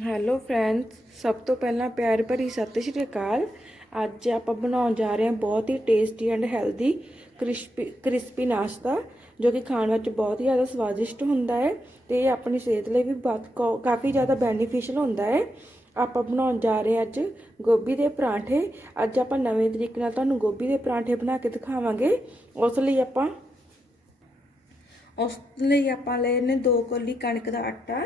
Hello friends ਸਭ ਤੋਂ ਪਹਿਲਾਂ ਪਿਆਰ ਭਰੀ ਸਤਿ ਸ਼੍ਰੀ ਅਕਾਲ। ਅੱਜ ਆਪਾਂ ਬਣਾਉਣ ਜਾ ਰਹੇ ਹਾਂ ਬਹੁਤ ਹੀ tasty and healthy crispy crispy ਨਾਸ਼ਤਾ, ਜੋ ਕਿ ਖਾਣ ਵਿੱਚ ਬਹੁਤ ਹੀ ਜ਼ਿਆਦਾ ਸਵਾਦਿਸ਼ਟ ਹੁੰਦਾ ਹੈ ਤੇ ਇਹ ਆਪਣੀ ਸਿਹਤ ਲਈ ਵੀ ਬਹੁਤ ਕਾਫੀ ਜ਼ਿਆਦਾ ਬੈਨੀਫੀਸ਼ੀਅਲ ਹੁੰਦਾ ਹੈ। ਆਪਾਂ ਬਣਾਉਣ ਜਾ ਰਹੇ ਹਾਂ ਅੱਜ ਗੋਭੀ ਦੇ ਪਰਾਂਠੇ। ਅੱਜ ਆਪਾਂ ਨਵੇਂ ਤਰੀਕੇ ਨਾਲ ਤੁਹਾਨੂੰ ਗੋਭੀ ਦੇ ਪਰਾਂਠੇ ਬਣਾ ਕੇ ਦਿਖਾਵਾਂਗੇ। ਉਸ ਲਈ ਆਪਾਂ, ਉਸ ਲਈ ਆਪਾਂ ਲਏ ਨੇ 2 ਕੋਲੀ ਕਣਕ ਦਾ ਆਟਾ।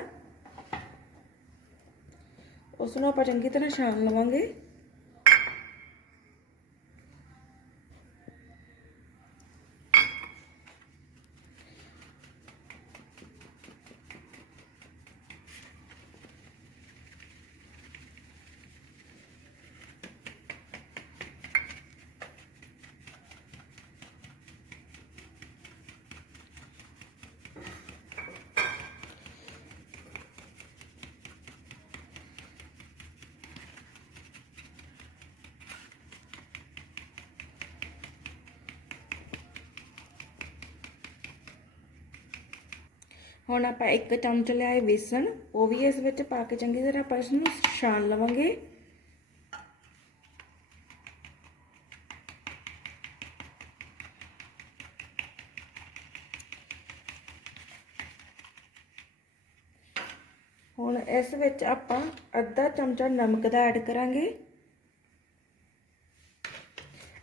ਉਸ ਨੂੰ ਆਪਾਂ ਚੰਗੀ ਤਰ੍ਹਾਂ ਛਾਣ ਲਵਾਂਗੇ। ਹੁਣ ਆਪਾਂ ਇੱਕ ਚਮਚ ਲਿਆਏ ਵੇਸਣ, ਉਹ ਵੀ ਇਸ ਵਿੱਚ ਪਾ ਕੇ ਚੰਗੀ ਤਰ੍ਹਾਂ ਆਪਾਂ ਇਸ ਨੂੰ ਛਾਣ ਲਵਾਂਗੇ। ਹੁਣ ਇਸ ਵਿੱਚ ਆਪਾਂ ਅੱਧਾ ਚਮਚਾ ਨਮਕ ਦਾ ਐਡ ਕਰਾਂਗੇ।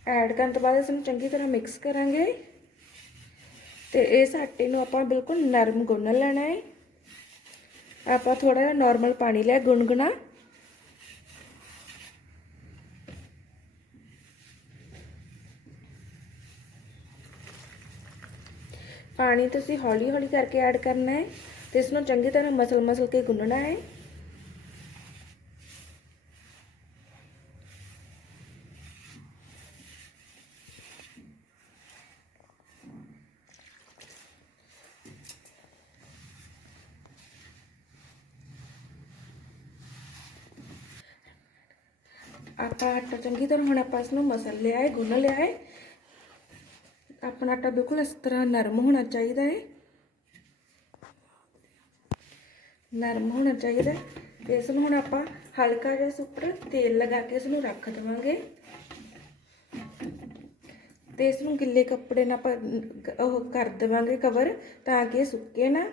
ਐਡ ਕਰਨ ਤੋਂ ਬਾਅਦ ਇਸ ਨੂੰ ਚੰਗੀ ਤਰ੍ਹਾਂ ਮਿਕਸ ਕਰਾਂਗੇ। ਤੇ ਇਸ ਆਟੇ ਨੂੰ ਆਪਾਂ ਬਿਲਕੁਲ ਨਰਮ ਗੁੰਨ ਲੈਣਾ ਹੈ। ਆਪਾਂ ਥੋੜਾ ਜਿਹਾ ਨਾਰਮਲ ਪਾਣੀ ਲਿਆ ਗੁੰਨਗੁਣਾ ਪਾਣੀ ਤੁਸੀਂ ਹੌਲੀ ਹੌਲੀ ਕਰਕੇ ਐਡ ਕਰਨਾ ਹੈ ਤੇ ਇਸ ਨੂੰ ਚੰਗੀ ਤਰ੍ਹਾਂ ਮਸਲ ਮਸਲ ਕੇ ਗੁੰਨਣਾ ਹੈ। ਆਪਾਂ ਆਟਾ ਚੰਗੀ ਤਰ੍ਹਾਂ ਹੁਣ ਆਪਾਂ ਇਸ ਨੂੰ ਮਸਲ ਲਿਆ ਹੈ ਗੁੰਨ ਲਿਆ ਹੈ ਆਪਣਾ ਆਟਾ ਬਿਲਕੁਲ ਇਸ ਤਰ੍ਹਾਂ ਨਰਮ ਹੋਣਾ ਚਾਹੀਦਾ ਹੈ ਨਰਮ ਹੋਣਾ ਚਾਹੀਦਾ ਹੈ ਤੇ ਇਸ ਨੂੰ ਹੁਣ ਆਪਾਂ ਹਲਕਾ ਜਿਹਾ ਇਸ ਤੇਲ ਲਗਾ ਕੇ ਇਸ ਨੂੰ ਰੱਖ ਦੇਵਾਂਗੇ। ਤੇ ਇਸ ਨੂੰ ਗਿੱਲੇ ਕੱਪੜੇ ਨਾਲ ਆਪਾਂ ਉਹ ਕਰ ਦੇਵਾਂਗੇ ਕਵਰ ਤਾਂ ਕਿ ਇਹ ਸੁੱਕੇ ਨਾ।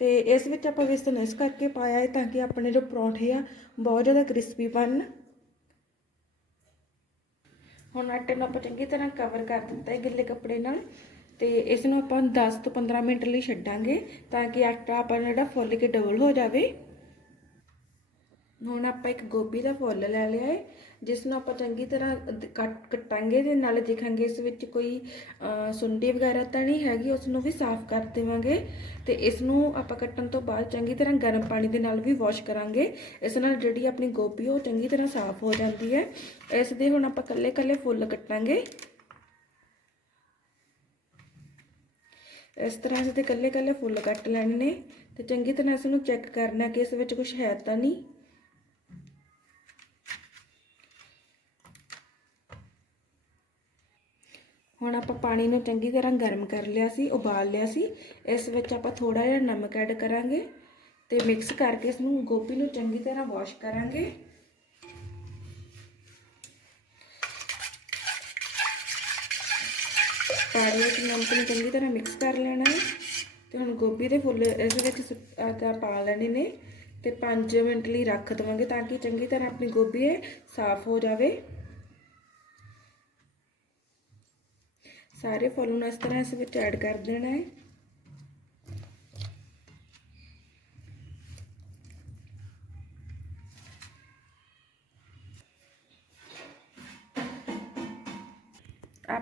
ਤੇ ਇਸ ਵਿੱਚ ਆਪਾਂ ਵੇਸਣ ਇਸ ਕਰਕੇ ਪਾਇਆ ਹੈ ਤਾਂ ਕਿ ਆਪਣੇ ਜੋ ਪਰੌਂਠੇ ਆ ਬਹੁਤ ਜ਼ਿਆਦਾ ਕ੍ਰਿਸਪੀ ਬਣਨ। ਹੁਣ ਆਟੇ ਨੂੰ ਆਪਾਂ ਚੰਗੀ ਤਰ੍ਹਾਂ ਕਵਰ ਕਰ ਦਿੱਤਾ ਹੈ ਗਿੱਲੇ ਕੱਪੜੇ ਨਾਲ ਤੇ ਇਸ ਨੂੰ ਆਪਾਂ 10 ਤੋਂ 15 ਮਿੰਟ ਲਈ ਛੱਡਾਂਗੇ ਤਾਂ ਕਿ ਆਟਾ ਆਪਣਾ ਜਿਹੜਾ ਫੁੱਲ ਕੇ ਡਬਲ ਹੋ ਜਾਵੇ। ਹੁਣ ਆਪਾਂ ਇੱਕ ਗੋਭੀ ਦਾ ਫੁੱਲ ਲੈ ਲਿਆ ਹੈ ਜਿਸ ਨੂੰ ਆਪਾਂ ਚੰਗੀ ਤਰ੍ਹਾਂ ਕੱਟ, ਕੱਟਾਂਗੇ ਤੇ ਨਾਲੇ ਦੇਖਾਂਗੇ ਇਸ ਵਿੱਚ ਕੋਈ ਸੁੰਡੀ ਵਗੈਰਾ ਤਾਂ ਨਹੀਂ ਹੈਗੀ, ਉਸ ਨੂੰ ਵੀ ਸਾਫ਼ ਕਰ ਦੇਵਾਂਗੇ ਤੇ ਇਸ ਨੂੰ ਆਪਾਂ ਕੱਟਣ ਤੋਂ ਬਾਅਦ ਚੰਗੀ ਤਰ੍ਹਾਂ ਗਰਮ ਪਾਣੀ ਦੇ ਨਾਲ ਵੀ ਵਾਸ਼ ਕਰਾਂਗੇ। ਇਸ ਨਾਲ ਜਿਹੜੀ ਆਪਣੀ ਗੋਭੀ ਉਹ ਚੰਗੀ ਤਰ੍ਹਾਂ ਸਾਫ਼ ਹੋ ਜਾਂਦੀ ਹੈ। ਇਸ ਦੇ ਹੁਣ ਆਪਾਂ ਕੱਲੇ ਕੱਲੇ ਫੁੱਲ ਕੱਟਾਂਗੇ। ਇਸ ਤਰ੍ਹਾਂ ਅਸੀਂ ਤੇ ਕੱਲੇ ਕੱਲੇ ਫੁੱਲ ਕੱਟ ਲੈਣੇ ਨੇ ਤੇ ਚੰਗੀ ਤਰ੍ਹਾਂ ਇਸ ਨੂੰ ਚੈੱਕ ਕਰਨਾ ਕਿ ਇਸ ਵਿੱਚ ਕੁਝ ਹੈ ਤਾਂ ਨਹੀਂ। ਹੁਣ ਆਪਾਂ ਪਾਣੀ ਨੂੰ ਚੰਗੀ ਤਰ੍ਹਾਂ ਗਰਮ ਕਰ ਲਿਆ ਸੀ, ਉਬਾਲ ਲਿਆ ਸੀ। ਇਸ ਵਿੱਚ ਆਪਾਂ ਥੋੜਾ ਜਿਹਾ ਨਮਕ ਐਡ ਕਰਾਂਗੇ ਤੇ ਮਿਕਸ ਕਰਕੇ ਇਸ ਨੂੰ ਗੋਭੀ ਨੂੰ ਚੰਗੀ ਤਰ੍ਹਾਂ ਵਾਸ਼ ਕਰਾਂਗੇ। ਪਾਣੀ ਵਿੱਚ ਨਮਕ ਨੂੰ ਚੰਗੀ ਤਰ੍ਹਾਂ ਮਿਕਸ ਕਰ ਲੈਣਾ ਹੈ ਤੇ ਹੁਣ ਗੋਭੀ ਦੇ ਫੁੱਲ ਇਸ ਵਿੱਚ ਸੁ- ਪਾ ਲੈਣੇ ਨੇ ਤੇ 5 ਮਿੰਟ ਲਈ ਰੱਖ ਦਵਾਂਗੇ ਤਾਂ ਕਿ ਚੰਗੀ ਤਰ੍ਹਾਂ ਆਪਣੀ ਗੋਭੀ ਸਾਫ਼ ਹੋ ਜਾਵੇ। ਸਾਰੇ ਫੁੱਲ ਨੂੰ ਇਸ ਤਰ੍ਹਾਂ ਇਸ ਵਿੱਚ ਐਡ ਕਰ ਦੇਣਾ ਹੈ।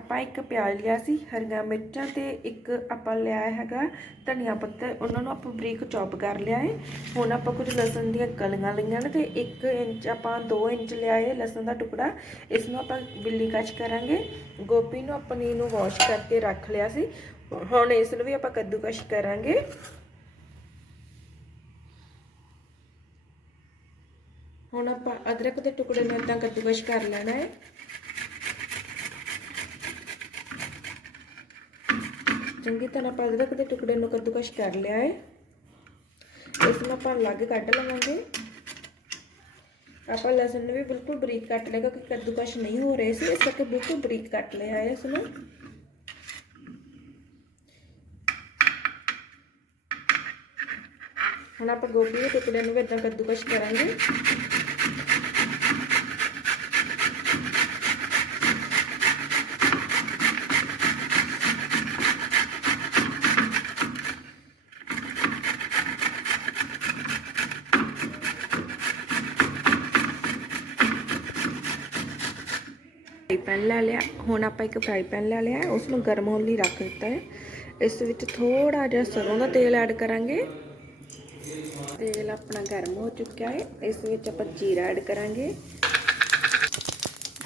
ਆਪਾਂ ਇੱਕ ਪਿਆਜ਼ ਲਿਆ ਸੀ, ਹਰੀਆਂ ਮਿਰਚਾਂ ਤੇ ਇੱਕ ਆਪਾਂ ਲਿਆ ਹੈਗਾ ਧਨੀਆ ਪੱਤਰ ਉਹਨਾਂ ਨੂੰ ਆਪਾਂ ਬਰੀਕ ਚੌਪ ਕਰ ਲਿਆ ਹੈ ਹੁਣ ਆਪਾਂ ਕੁਝ ਲਸਣ ਦੀਆਂ ਕਲੀਆਂ ਲਈਆਂ ਨੇ ਤੇ 1 ਇੰਚ ਆਪਾਂ 2 ਇੰਚ ਲਿਆ ਹੈ ਲਸਣ ਦਾ ਟੁਕੜਾ। ਇਸ ਨੂੰ ਆਪਾਂ ਬਿੱਲੀ ਕੱਚ ਕਰਾਂਗੇ। ਗੋਭੀ ਨੂੰ ਆਪਣੀ ਨੂੰ ਵਾਸ਼ ਕਰਕੇ ਰੱਖ ਲਿਆ ਸੀ। ਹੁਣ ਇਸ ਨੂੰ ਵੀ ਆਪਾਂ ਕੱਦੂਕਸ਼ ਕਰਾਂਗੇ। ਹੁਣ ਆਪਾਂ ਅਦਰਕ ਦੇ ਟੁਕੜੇ ਨੂੰ ਇਦਾਂ ਕੱਦੂਕਸ਼ ਕਰ ਲੈਣਾ ਹੈ ਚੰਗੀ ਤਰ੍ਹਾਂ ਆਪਾਂ ਅਦਰਕ ਦੇ ਟੁਕੜੇ ਨੂੰ ਕੱਦੂਕਸ਼ ਕਰ ਲਿਆ ਹੈ ਇਸ ਨੂੰ ਆਪਾਂ ਅਲੱਗ ਕੱਢ ਲਵਾਂਗੇ। ਆਪਾਂ ਲਸਣ ਨੂੰ ਵੀ ਬਿਲਕੁਲ ਬਰੀਕ ਕੱਟ ਲਿਆ ਕਿਉਂਕਿ ਕੱਦੂਕਸ਼ ਨਹੀਂ ਹੋ ਰਹੇ ਸੀ, ਇਸ ਕਰਕੇ ਬਿਲਕੁਲ ਬਰੀਕ ਕੱਟ ਲਿਆ ਹੈ ਇਸ ਨੂੰ। ਹੁਣ ਆਪਾਂ ਗੋਭੀ ਦੇ ਟੁਕੜੇ ਨੂੰ ਵੀ ਇਦਾਂ ਕੱਦੂਕਸ਼ ਕਰਾਂਗੇ। ਪੈਨ ਲੈ ਲਿਆ। ਹੁਣ ਆਪਾਂ ਇੱਕ ਫਰਾਈ ਪੈਨ ਲੈ ਲਿਆ। ਉਸ ਨੂੰ ਗਰਮ ਹੋਣ ਲਈ ਰੱਖ ਦਿੱਤਾ ਹੈ। ਇਸ ਵਿੱਚ ਥੋੜਾ ਜਿਹਾ ਸਰੋਂ ਦਾ ਤੇਲ ਐਡ ਕਰਾਂਗੇ। ਤੇਲ ਆਪਣਾ ਗਰਮ ਹੋ ਚੁੱਕਿਆ ਹੈ। ਇਸ ਵਿੱਚ ਆਪਾਂ ਜੀਰਾ ਐਡ ਕਰਾਂਗੇ।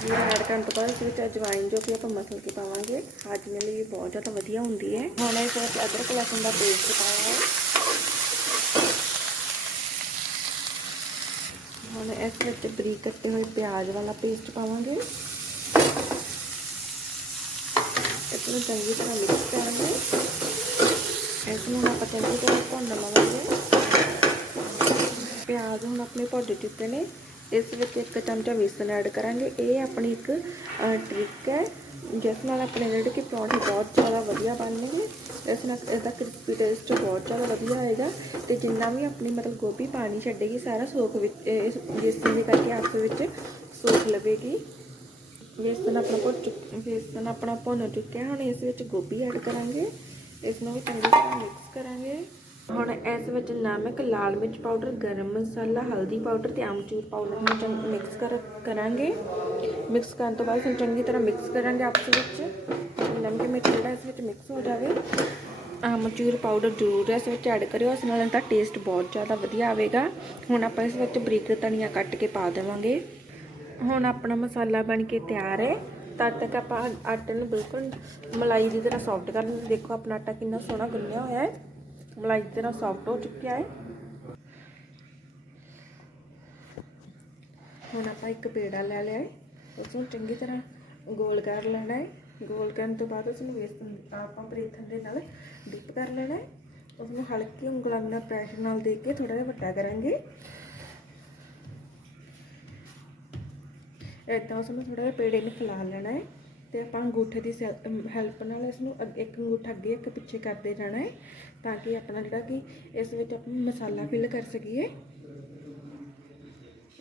ਜੀਰਾ ਐਡ ਕਰਨ ਤੋਂ ਬਾਅਦ ਇਸ ਵਿੱਚ ਅਜਵਾਇਨ ਜੋ ਕਿ ਆਪਾਂ ਮਸਲ ਕੇ ਪਾਵਾਂਗੇ, ਹਾਜ਼ਮੇ ਲਈ ਬਹੁਤ ਜ਼ਿਆਦਾ ਵਧੀਆ ਹੁੰਦੀ ਹੈ। ਹੁਣ ਇਸ ਵਿੱਚ ਅਦਰਕ ਲਸਣ ਦਾ ਪੇਸਟ ਪਾਇਆ ਹੈ। ਹੁਣ ਇਸ ਵਿੱਚ ਬਰੀਕ ਕੱਟੇ ਹੋਏ ਪਿਆਜ਼ ਵਾਲਾ ਪੇਸਟ ਪਾਵਾਂਗੇ ਇਸ ਨੂੰ ਚੰਗੀ ਤਰ੍ਹਾਂ ਮਿਕਸ ਕਰਾਂਗੇ ਇਸ ਨੂੰ ਆਪਾਂ ਚੰਗੀ ਤਰ੍ਹਾਂ ਭੁੰਨ ਲਵਾਂਗੇ। ਪਿਆਜ਼ ਹੁਣ ਆਪਣੇ ਭੁੱਜ ਚੁੱਕੇ ਨੇ। ਇਸ ਵਿੱਚ ਇੱਕ ਚਮਚਾ ਵੇਸਣ ਐਡ ਕਰਾਂਗੇ। ਇਹ ਆਪਣੀ ਇੱਕ ਟ੍ਰਿਕ ਹੈ। ਜਿਸ ਨਾਲ ਆਪਣੇ ਜਿਹੜੇ ਕਿ ਪਰੌਂਠੇ ਬਹੁਤ ਜ਼ਿਆਦਾ ਵਧੀਆ ਬਣਨਗੇ ਇਸ ਨਾਲ ਇਹਦਾ ਕ੍ਰਿਸਪੀ ਟੇਸਟ ਬਹੁਤ ਜ਼ਿਆਦਾ ਵਧੀਆ ਆਏਗਾ ਤੇ ਜਿੰਨਾ ਵੀ ਆਪਣੀ ਮਤਲਬ ਗੋਭੀ ਪਾਣੀ ਛੱਡੇਗੀ, ਸਾਰਾ ਸੋਖ ਵਿੱਚ ਇਸ, ਜਿਸ ਦੇ ਕਰਕੇ ਆਪਸ ਵਿੱਚ ਸੋਖ ਲਵੇਗੀ। ਵੇਸਣ ਆਪਣਾ ਭੁੱਜ ਚੁੱਕ ਵੇਸਣ ਆਪਣਾ ਭੁੰਨ ਚੁੱਕਿਆ ਹੁਣ ਇਸ ਵਿੱਚ ਗੋਭੀ ਐਡ ਕਰਾਂਗੇ। ਇਸ ਨੂੰ ਵੀ ਚੰਗੀ ਤਰ੍ਹਾਂ ਮਿਕਸ ਕਰਾਂਗੇ। ਹੁਣ ਇਸ ਵਿੱਚ ਨਮਕ ਲਾਲ ਮਿਰਚ ਪਾਊਡਰ ਗਰਮ ਮਸਾਲਾ, ਹਲਦੀ ਪਾਊਡਰ ਤੇ ਆਮਚੂਰ ਪਾਊਡਰ ਨੂੰ ਚੰਗੀ ਮਿਕਸ ਕਰ, ਕਰਾਂਗੇ। ਮਿਕਸ ਕਰਨ ਤੋਂ ਬਾਅਦ ਫਿਰ ਚੰਗੀ ਤਰ੍ਹਾਂ ਮਿਕਸ ਕਰਾਂਗੇ ਆਪਸ ਵਿੱਚ। ਨਮਕ ਮਿਰਚ ਜਿਹੜਾ ਇਸ ਵਿੱਚ ਮਿਕਸ ਹੋ ਜਾਵੇ। ਆਮਚੂਰ ਪਾਊਡਰ ਜ਼ਰੂਰ ਇਸ ਵਿੱਚ ਐਡ ਕਰਿਓ। ਇਸ ਨਾਲ ਇਹਦਾ ਟੇਸਟ ਬਹੁਤ ਜ਼ਿਆਦਾ ਵਧੀਆ ਆਵੇਗਾ। ਹੁਣ ਆਪਾਂ ਇਸ ਵਿੱਚ ਬਰੀਕ ਧਨੀਆ ਕੱਟ ਕੇ ਪਾ ਦੇਵਾਂਗੇ। ਹੁਣ ਆਪਣਾ ਮਸਾਲਾ ਬਣ ਕੇ ਤਿਆਰ ਹੈ। ਤਦ ਤੱਕ ਆਪਾਂ ਆਟੇ ਨੂੰ ਬਿਲਕੁਲ ਮਲਾਈ ਦੀ ਤਰ੍ਹਾਂ ਸੌਫਟ ਕਰ ਲੈਂਦੇ ਦੇਖੋ ਆਪਣਾ ਆਟਾ ਕਿੰਨਾ ਸੋਹਣਾ ਗੁੰਨਿਆ ਹੋਇਆ ਹੈ। ਮਲਾਈ ਦੀ ਤਰ੍ਹਾਂ ਸੌਫਟ ਹੋ ਚੁੱਕਿਆ ਹੈ। ਹੁਣ ਆਪਾਂ ਇੱਕ ਪੇੜਾ ਲੈ ਲਿਆ ਹੈ। ਉਸ ਨੂੰ ਚੰਗੀ ਤਰ੍ਹਾਂ ਗੋਲ ਕਰ ਲੈਣਾ ਹੈ। ਗੋਲ ਕਰਨ ਤੋਂ ਬਾਅਦ ਉਸ ਨੂੰ ਵੇਸਣ ਆਪਾਂ ਬਰੇਥਨ ਦੇ ਨਾਲ ਡਿਪ ਕਰ ਲੈਣਾ ਹੈ। ਉਸ ਨੂੰ ਹਲਕੀ ਉਂਗਲਾਂ ਨਾਲ ਪ੍ਰੈਸ਼ਰ ਨਾਲ ਦੇ ਕੇ ਥੋੜਾ ਜਿਹਾ ਵੱਡਾ ਕਰਾਂਗੇ। ਇਦਾਂ ਉਸ ਨੂੰ ਥੋੜਾ ਜਿਹਾ ਪੇੜੇ ਨੂੰ ਫੈਲਾ ਲੈਣਾ ਹੈ ਤੇ ਆਪਾਂ ਅੰਗੂਠੇ ਦੀ ਹੈਲਪ ਨਾਲ ਇਸ ਨੂੰ ਅੱਗੇ- ਇੱਕ ਅੰਗੂਠਾ ਅੱਗੇ, ਇੱਕ ਪਿੱਛੇ ਕਰਦੇ ਜਾਣਾ ਹੈ ਤਾਂ ਕਿ ਆਪਣਾ ਜਿਹੜਾ ਕਿ ਇਸ ਵਿੱਚ ਆਪਾਂ ਮਸਾਲਾ ਫਿਲ ਕਰ ਸਕੀਏ।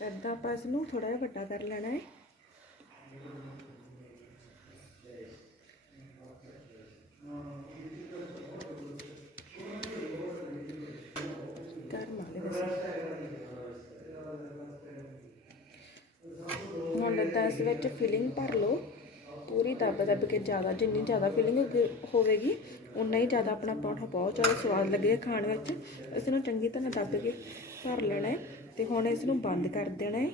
ਇਦਾਂ ਆਪਾਂ ਇਸ ਨੂੰ ਥੋੜਾ ਜਿਹਾ ਵੱਡਾ ਕਰ ਲੈਣਾ ਹੈ ਕਰ ਮਾਲੇ ਵੈਸੇ ਹੁਣ ਵਿੱਚ ਫਿਲਿੰਗ ਭਰ ਲਓ। ਪੂਰੀ ਦੱਬ ਦੱਬ ਕੇ ਜ਼ਿਆਦਾ, ਜਿੰਨੀ ਜ਼ਿਆਦਾ ਫਿਲਿੰਗ ਹੋਵੇਗੀ ਉਨਾ ਹੀ ਜ਼ਿਆਦਾ ਆਪਣਾ ਪਰੌਂਠਾ ਬਹੁਤ ਜ਼ਿਆਦਾ ਸਵਾਦ ਲੱਗੇਗਾ ਖਾਣ ਵਿੱਚ। ਇਸ ਨੂੰ ਚੰਗੀ ਤਰ੍ਹਾਂ ਦੱਬ ਕੇ ਭਰ ਲੈਣਾ ਹੈ ਤੇ ਹੁਣ ਇਸ ਨੂੰ ਬੰਦ ਕਰ ਦੇਣਾ ਹੈ।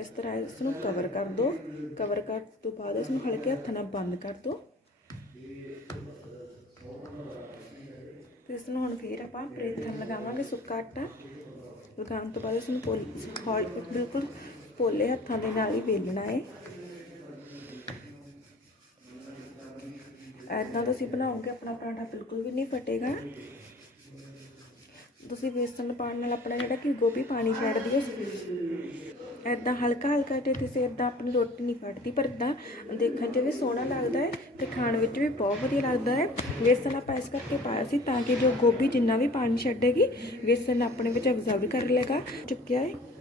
ਇਸ ਤਰ੍ਹਾਂ ਇਸ ਨੂੰ ਕਵਰ ਕਰ ਦਿਓ ਕਵਰ ਕਰਨ ਤੋਂ ਬਾਅਦ ਇਸ ਨੂੰ ਹਲਕੇ ਹੱਥ ਨਾਲ ਬੰਦ ਕਰ ਦਿਓ ਇਸ ਨੂੰ ਹੁਣ ਫੇਰ ਆਪਾਂ ਪ੍ਰੇਥਨ ਲਗਾਵਾਂਗੇ ਸੁੱਕਾ ਆਟਾ। ਲਗਾਉਣ ਤੋਂ ਬਾਅਦ ਇਸ ਨੂੰ ਬਿਲਕੁਲ ਪੋਲੇ ਹੱਥਾਂ ਦੇ ਨਾਲ ਹੀ ਵੇਲਣਾ ਹੈ ਐਦਾਂ ਤੁਸੀਂ ਬਣਾਓਗੇ ਆਪਣਾ ਪਰਾਂਠਾ ਬਿਲਕੁਲ ਵੀ ਨਹੀਂ ਫਟੇਗਾ। ਤੁਸੀਂ ਵੇਸਣ ਪਾਉਣ ਨਾਲ ਆਪਣਾ ਜਿਹੜਾ ਕਿ ਗੋਭੀ ਪਾਣੀ ਛੱਡਦੀ ਹੈ ਐਦਾਂ ਹਲਕਾ ਹਲਕਾ ਤੇ ਤੁਸੀਂ ਐਦਾਂ ਆਪਣੀ ਰੋਟੀ ਨਹੀਂ ਫਟਦੀ ਪਰ ਇਦਾਂ ਦੇਖਣ 'ਚ ਵੀ ਸੋਹਣਾ ਲੱਗਦਾ ਹੈ ਤੇ ਖਾਣ ਵਿੱਚ ਵੀ ਬਹੁਤ ਵਧੀਆ ਲੱਗਦਾ ਹੈ ਵੇਸਣ ਆਪਾਂ ਇਸ ਕਰਕੇ ਪਾਇਆ ਸੀ ਤਾਂ ਕਿ ਜੋ ਗੋਭੀ ਜਿੰਨਾ ਵੀ ਪਾਣੀ ਛੱਡੇਗੀ, ਵੇਸਣ ਆਪਣੇ ਵਿੱਚ ਅਬਜ਼ਰਵ ਕਰ ਲੇਗਾ ਚੁੱਕਿਆ ਹੈ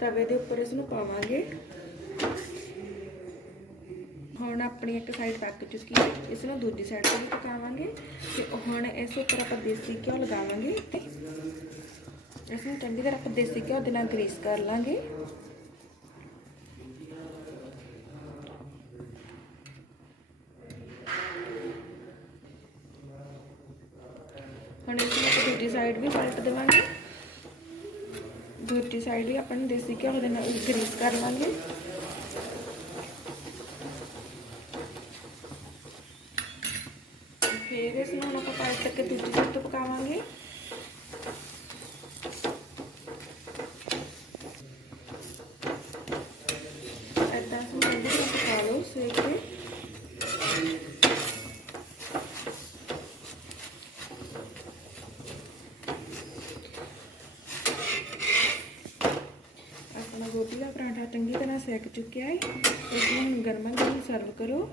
ਤਵੇ ਦੇ ਉੱਪਰ ਇਸ ਨੂੰ ਪਾਵਾਂਗੇ। ਹੁਣ ਆਪਣੀ ਇੱਕ ਸਾਈਡ ਪੱਕ ਚੁੱਕੀ ਹੈ ਇਸ ਨੂੰ ਦੂਜੀ ਸਾਈਡ ਤੇ ਵੀ ਪਕਾਵਾਂਗੇ ਤੇ ਹੁਣ ਇਸ ਉੱਪਰ ਆਪਾਂ ਦੇਸੀ ਘਿਓ ਲਗਾਵਾਂਗੇ। ਤੇ ਇਸ ਨੂੰ ਚੰਗੀ ਤਰ੍ਹਾਂ ਆਪਾਂ ਦੇਸੀ ਘਿਓ ਦੇ ਨਾਲ ਗਰੀਸ ਕਰ ਲਾਂਗੇ ਹੁਣ ਇਸ ਨੂੰ ਆਪਾਂ ਦੂਜੀ ਸਾਈਡ ਵੀ ਪਲਟ ਦੇਵਾਂਗੇ ਦੂਜੀ ਸਾਈਡ ਵੀ ਆਪਾਂ ਦੇਸੀ ਘਿਓ ਦੇ ਨਾਲ ਗਰੀਸ ਕਰ ਲਾਂਗੇ। ਫਿਰ ਇਸ ਨੂੰ ਹੁਣ ਆਪਾਂ ਪਲਟ ਤੱਕ ਦੂਜੀ ਸਾਈਡ ਤੋਂ ਪਕਾਵਾਂਗੇ ਏਦਾਂ ਇਸ ਨੂੰ ਚੰਗੀ ਤਰ੍ਹਾਂ ਪਕਾ ਲਓ ਸੇਕ ਤੇ ਗੋਭੀ ਦਾ ਪਰਾਂਠਾ ਚੰਗੀ ਤਰ੍ਹਾਂ ਸੇਕ ਚੁੱਕਿਆ ਹੈ ਇਸ ਨੂੰ ਹੁਣ ਗਰਮਾ ਗਰਮ ਸਰਵ ਕਰੋ।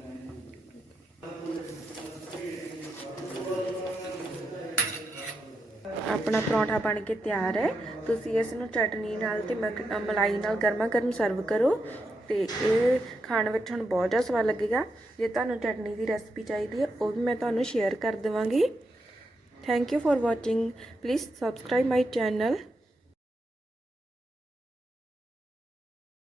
ਆਪਣਾ ਪਰੌਂਠਾ ਬਣ ਕੇ ਤਿਆਰ ਹੈ। ਤੁਸੀਂ ਇਸ ਨੂੰ ਚਟਨੀ ਨਾਲ ਤੇ ਮਕ- ਮਲਾਈ ਨਾਲ ਗਰਮਾ ਗਰਮ ਸਰਵ ਕਰੋ। ਤੇ ਇਹ ਖਾਣ ਵਿੱਚ ਹੁਣ ਬਹੁਤ ਜ਼ਿਆਦਾ ਸਵਾਦ ਲੱਗੇਗਾ। ਜੇ ਤੁਹਾਨੂੰ ਚਟਨੀ ਦੀ ਰੈਸਪੀ ਚਾਹੀਦੀ ਹੈ, ਉਹ ਵੀ ਮੈਂ ਤੁਹਾਨੂੰ ਸ਼ੇਅਰ ਕਰ ਦੇਵਾਂਗੀ। Thank you for watching please subscribe my channel